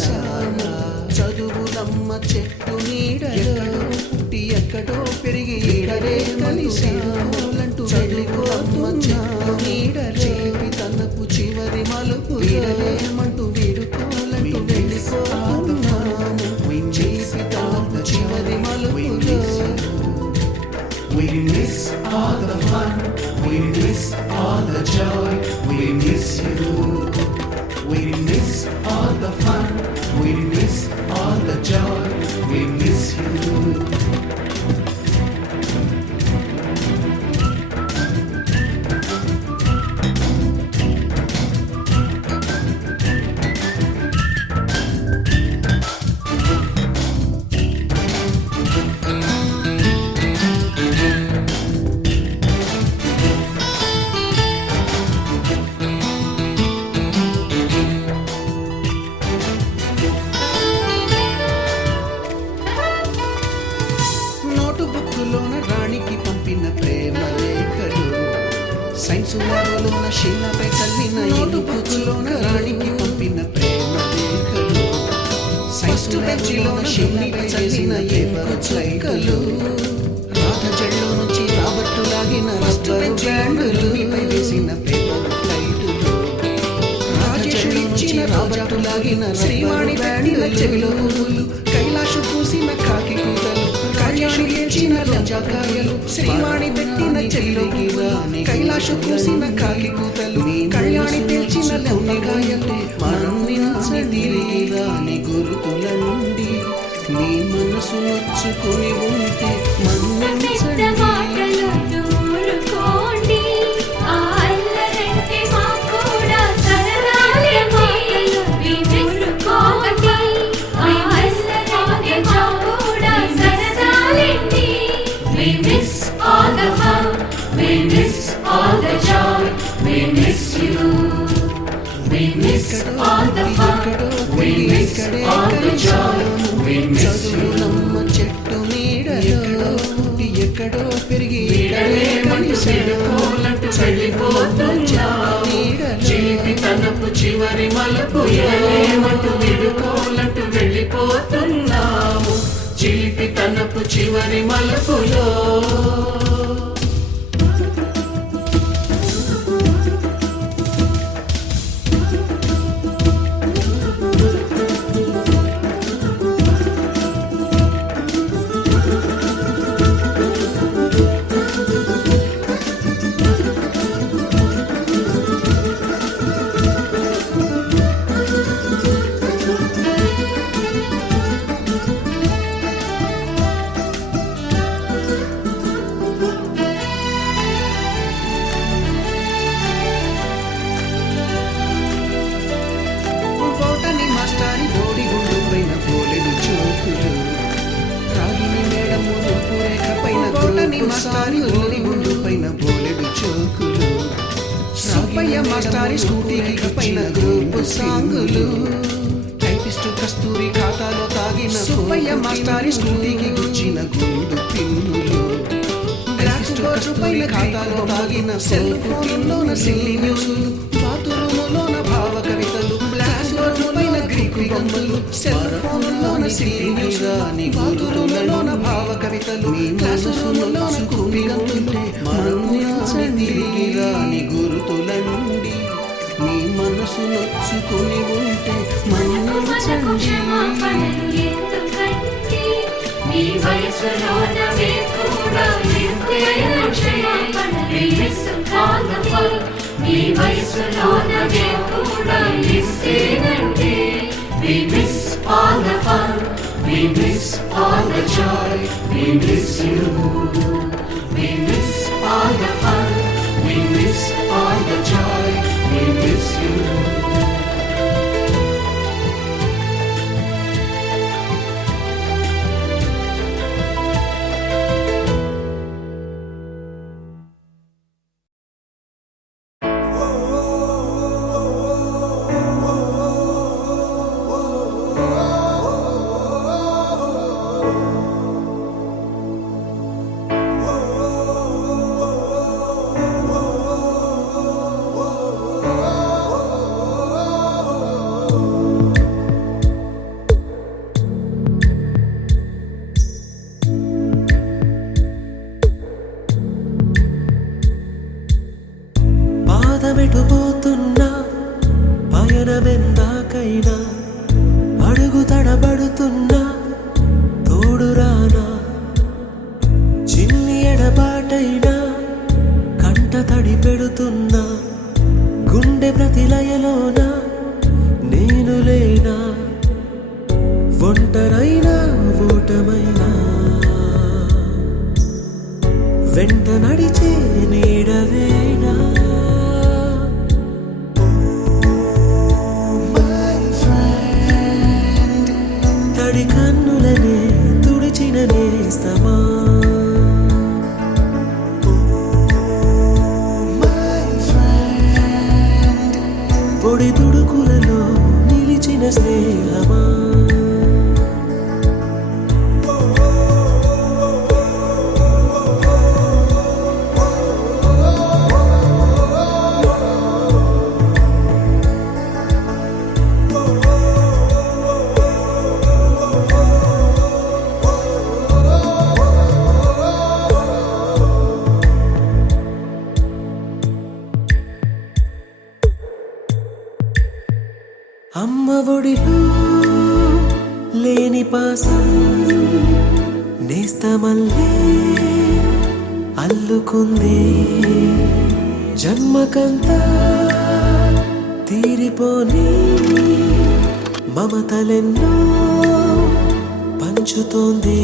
కలిశాము. చదువులమ్మ చెట్టు నీడలో పుట్టి ఎక్కడో పెరిగి ఇక్కడే కలిశాలంటూ చదువులమ్మ చెట్టు నీడలో తనపు చివరి మలుపు ఇడలేమంటూ వీడుకోలంటూ వెళ్ళిపోతున్నాము. జీవితాలకు చివరి మలుపులో We miss all the fun, we miss all the joy, we miss you. We miss all the fun, we miss all the joy, we miss you. రాణికి పంపిన ప్రేమ లేఖలు, సైన్స్ ల్యాబ్లోన శీలపై చల్లిన నోటుబుక్లోన రాణికి పంపిన ప్రేమ లేఖలు, సైన్స్ ల్యాబ్లోన శీలపై చల్లిన పేపర్ చుక్కలు, రాధ జల్లో నుంచి రాబట్టు లాగిన రబ్బరు బ్యాండులు పై వేసిన పేపర్ ఫ్లైటులు, రాజేషుడు ఇచ్చిన రాబట్టు లాగిన శ్రీవాణి బ్యాండుల చెవిలో పువ్వులు, కైలాషు పూసిన కాకి కూతలు, కళ్యాణి ఇచ్చిన లజ్జాకాయలు, శ్రీవాణి పెట్టిన చెల్లికి కైలాషు పూసిన కాకి కూతలు, కళ్యాణి తెల్చిన లౌనికాయలు, మరణించని తిరిగి రాని గురుతుల నుండి నీ మనసు నొచ్చుకొని ఉంటే మన్నించండి. We miss all the fun, we miss all the joy, we miss you. We miss all the fun, we miss all the joy, we miss you. చదువులమ్మ చెట్టు నీడలో పుట్టి ఎక్కడో పెరిగి వీడలేమంటూ చెడిపోలంటూ వెళ్ళిపోతున్నాము. జీవితనపు చివరి మలుపు ఇడలేమంటూ విడుకోలంటూ వెళ్ళిపోతున్నాము. జీవితనపు చివరి మలుపులో మాస్టారి ఓడి గుండు పైన బోలెడు చోకులు, సుబ్బయ్య మాస్టారి స్కూటీకి పైన గ్రూపు సాంగులు, టైపిస్టు కస్తూరి ఖాతాలో తాగిన సుబ్బయ్య మాస్టారి స్కూటీకి గుచ్చిన గుండు పిన్నులు, బ్లాక్ బోర్డు పైన ఖాతాలో తాగిన సెల్ ఫోన్లోన సిల్లి న్యూస్లు, బాతురూములోన భావ కవితలు, బ్లాక్ బోర్డు పైన గ్రీకు బొమ్మలు, సెల్ ఫోన్లోన సిల్లి న్యూస్లు, బాతురూములోన భావ కవితలు, క్లాసులోన కూపి గంతులు, మరణించని తిరిగి రాని గురుతుల నుండి నీ మనసు నొచ్చుకొని ఉంటే మన్నించండి. నీ వయసులోనవే కూడా We miss all the fun, నీ వయసులోనవే కూడా ఇస్తేనండి. We miss all the fun, we miss all the joy, we miss you. We miss all the fun, we miss all the joy, we miss you. లేని పాసం నేస్తమల్లే అల్లుకుంది జన్మకంతా తీరిపోని మమతలెన్నో పంచుతోంది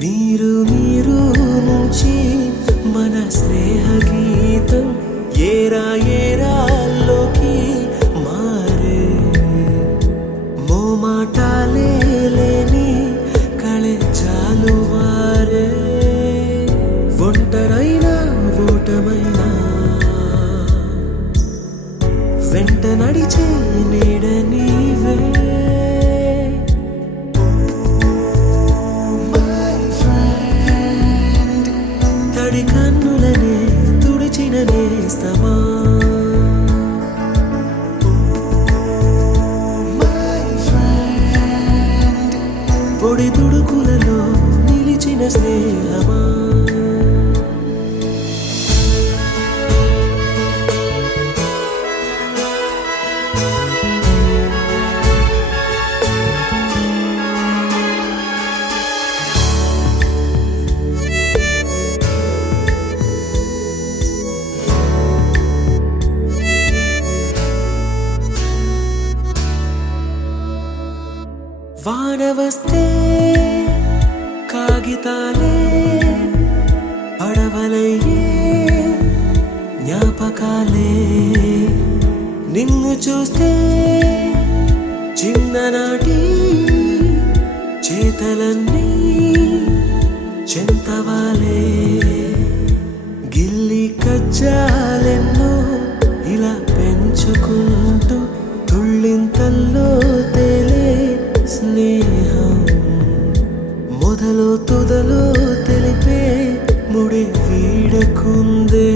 మీరు నుంచి మన స్నేహ గీతం ఏరాల్లోకి మారే మోమాటాలే లేని కళెచాలు వారే ఒంటరైనా ఓటమైనా వెంట నడిచే నీడ నీవే తడి కన్నులనే తుడిచిన నేస్తమా పొడి తుడుకులలో నిలిచిన స్నేహమా వాన వస్తే కాగితాలే పడవలయ్యే జ్ఞాపకాలే నిన్ను చూస్తే చిన్ననాటి చేతలన్నీ చెంతవాలే గిల్లి కజ్జాలెన్నో ఇలా పెంచుకుంటూ తుళ్ళింతల్లో తేలే స్నేహం మొదలు తుదలో తెలిపే ముడి వీడకుందే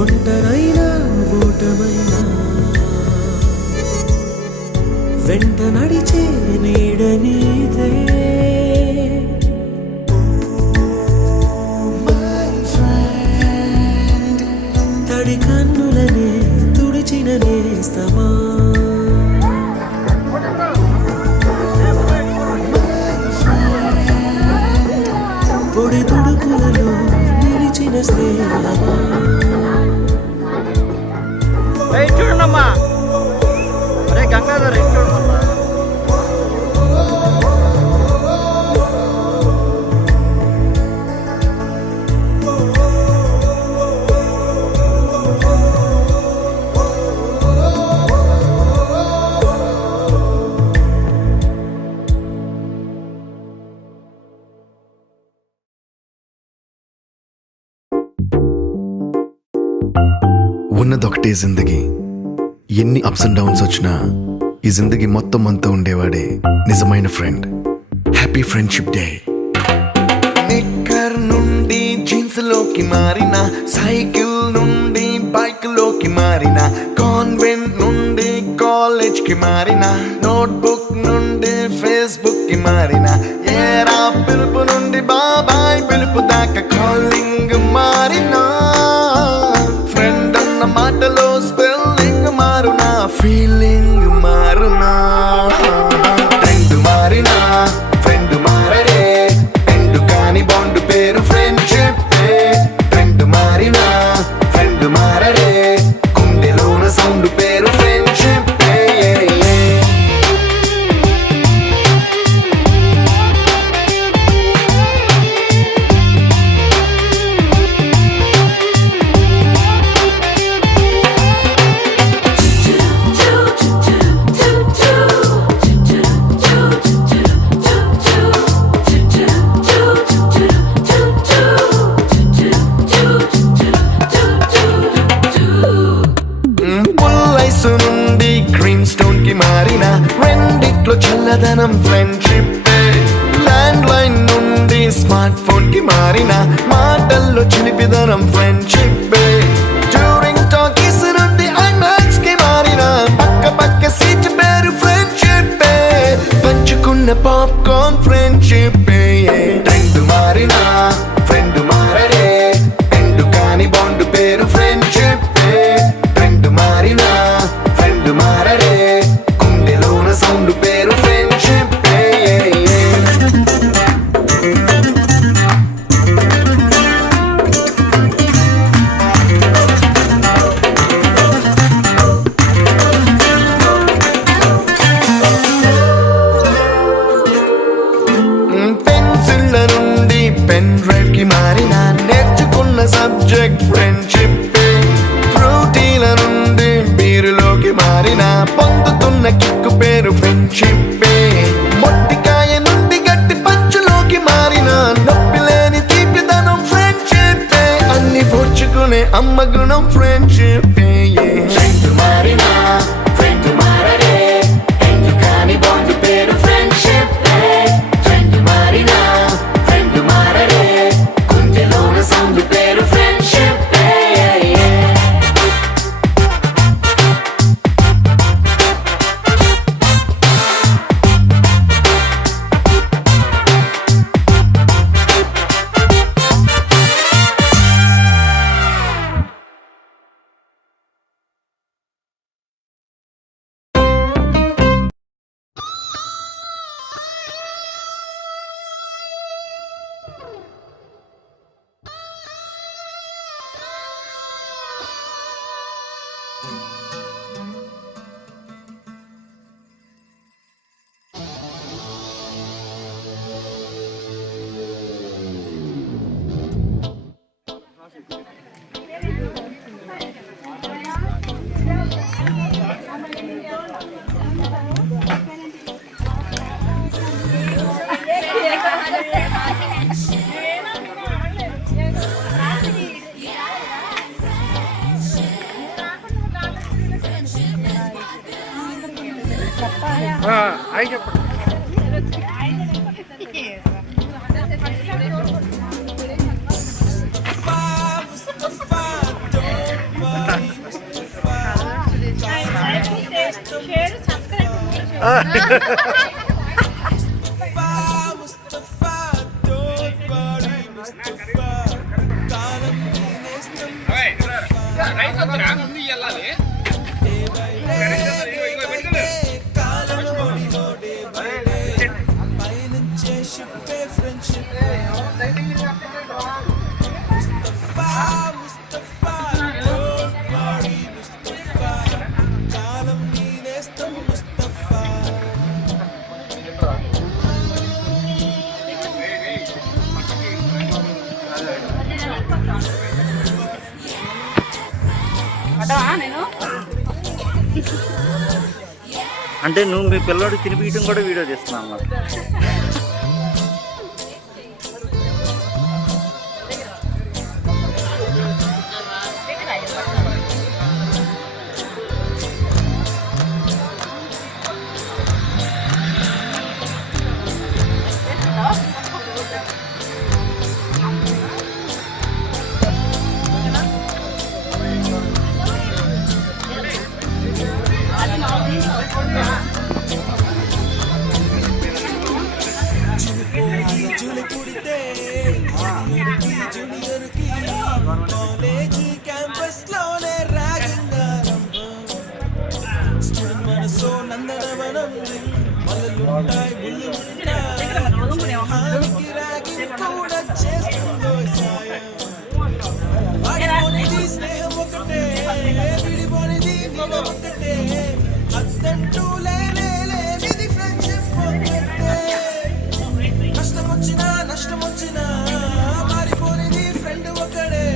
ఒంటరైనా ఓటమైనా వెంట నడిచే నీడ నీదే తడి కన్నులనే తుడిచిన నేస్తమా పొడి తుడుకులలో నిలిచిన స్నేహమా చూడమ్మా అరే గంగాధర్ చూడమ్మా ఉన్నదొకటే జిందగీ ఎన్ని అప్స్ అండ్ డౌన్స్ వచ్చినా ఈ జిందగీ మొత్తం అంతా ఉండేవాడే నిజమైన friend. Happy friendship day. Knicker నుండి జీన్స్ లోకి మారిన, సైకిల్ నుండి బైక్ లోకి మారిన, కాన్వెంట్ నుండి కాలేజ్ కి మారిన, నోట్బుక్ నుండి ఫేస్బుక్ కి మారిన, ఏరా పిలుపు నుండి బాబాయ్ పిలుపు దాకా కాలింగ్ మారిన, ఫ్రెండ్ అన్న మాటలో స్పెల్లింగ్ మారునా, ఫీలింగ్ మారునా, ట్రెండ్ మారినా ఫ్రెండ్ మారడే, ఎండు కాని బాండ్ పేరు ఫ్రెండ్షిప్. ట్రెండ్ మారినా ఫ్రెండ్ మారడే, గుండెలోన సౌండ్ పేరు ఫ్రెండ్షిప్. నుండి గ్రీన్ స్టోన్ కి మారిన, రెండిట్లో చల్లదనం ఫ్రెండ్షిప్. ల్యాండ్ లైన్ నుండి స్మార్ట్ ఫోన్ కి మారిన, మాటల్లో చిలిపిదనం ఫ్రెండ్షిప్. డ్యూరింగ్ టాకీస్ నుండి ఐమాక్స్ కి మారిన, పక్క పక్క సీట్ పేరు ఫ్రెండ్షిప్. పంచుకున్న పాప్కార్న్ ఫ్రెండ్షిప్. ట్రెండ్ మారిన ఫ్రెండ్ మారడే, ఎండు కాని బాండ్ పేరు ఫ్రెండ్షిప్. ట్రెండ్ మారిన ఫ్రెండ్ మారడే, గుండెలోన సౌండ్ హాయ్ చెప్పండి. అంటే నువ్వు మీ పిల్లోడు తినిపించడం కూడా వీడియో తీస్తున్నావు అన్నమాట. కాలేజీ క్యాంపస్ లోనే ర్యాగింగ్ మనసో నందనవనం మల్లలుంటాయి ముళ్ళు ఉంటాయి ర్యాగింగ్ కూడా చేస్తుందో సాయం వాడిపోనిది స్నేహం ఒకటే విడిపోనిది నీడ ఒకటే అద్దంటూ లేనే లేనిది ఫ్రెండ్షిప్ ఒకటే కష్టం వచ్చినా నష్టం వచ్చినా మారిపోనిది ఫ్రెండ్ ఒకడే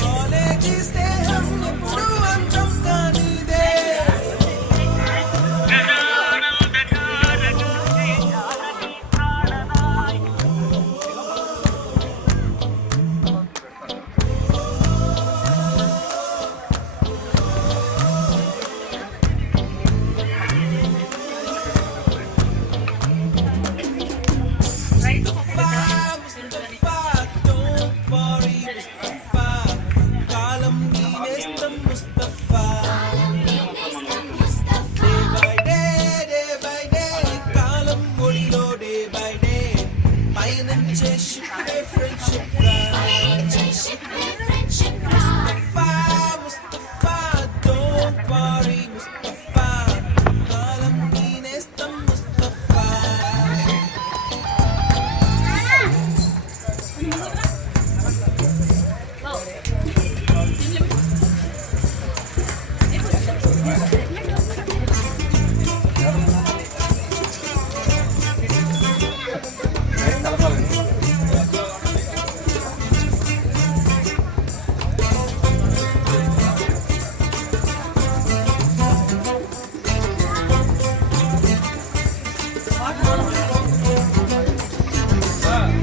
కాలేజీ స్నేహం ఎప్పుడు అంతం కానిదే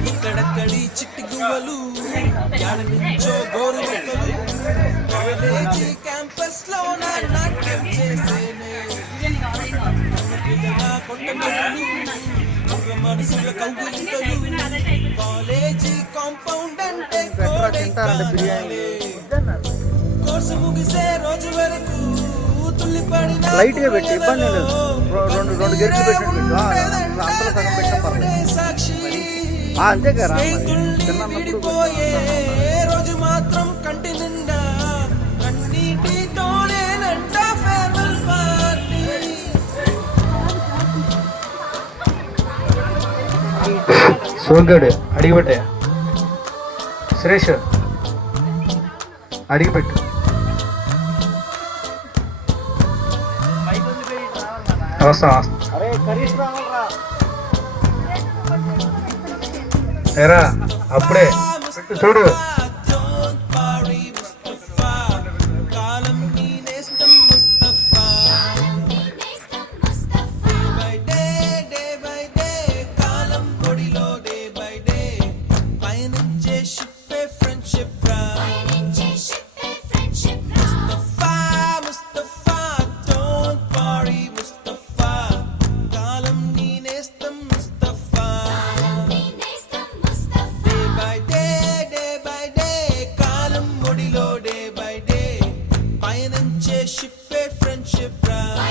ఇక్కడక్కడి చిట్టి గువ్వలు యాడ నుంచో గోరు మొక్కలు కాలేజీ క్యాంపస్ లో నాట్యం చేసేనే పిల్లల కొండలు మనసుల కౌగులింతలు కాలేజీ కాంపౌండ్ అంటే కోర్సు ముగిసే రోజు వరకు తుల్లిపడిన లైట్ గా పెట్టి ఇబ్బంది లేదు. రెండు గెట్స్ పెట్టినట్టు అంతలో సగం పెట్టాం పర్లేదు. సాక్షి అంతే కదా విడిపోయే రోజు మాత్రం కంటి నిండా కన్నీటితోనేనంట ఫేర్వెల్ పార్టీ సోగ్గాడు అడిగిపెట్టే సురేష్ అడిగిపెట్టు వస్తా అరే కరీష్ రావాలరా. ఎరా అప్పుడే చూడు కాలం నీ నేస్తం ముస్తఫా డే బై డే కాలం ఒడిలో డే బై డే పయనించే షిప్పే ఫ్రెండ్షిప్ రా Mustafa Mustafa don't worry Mustafa friendship, right?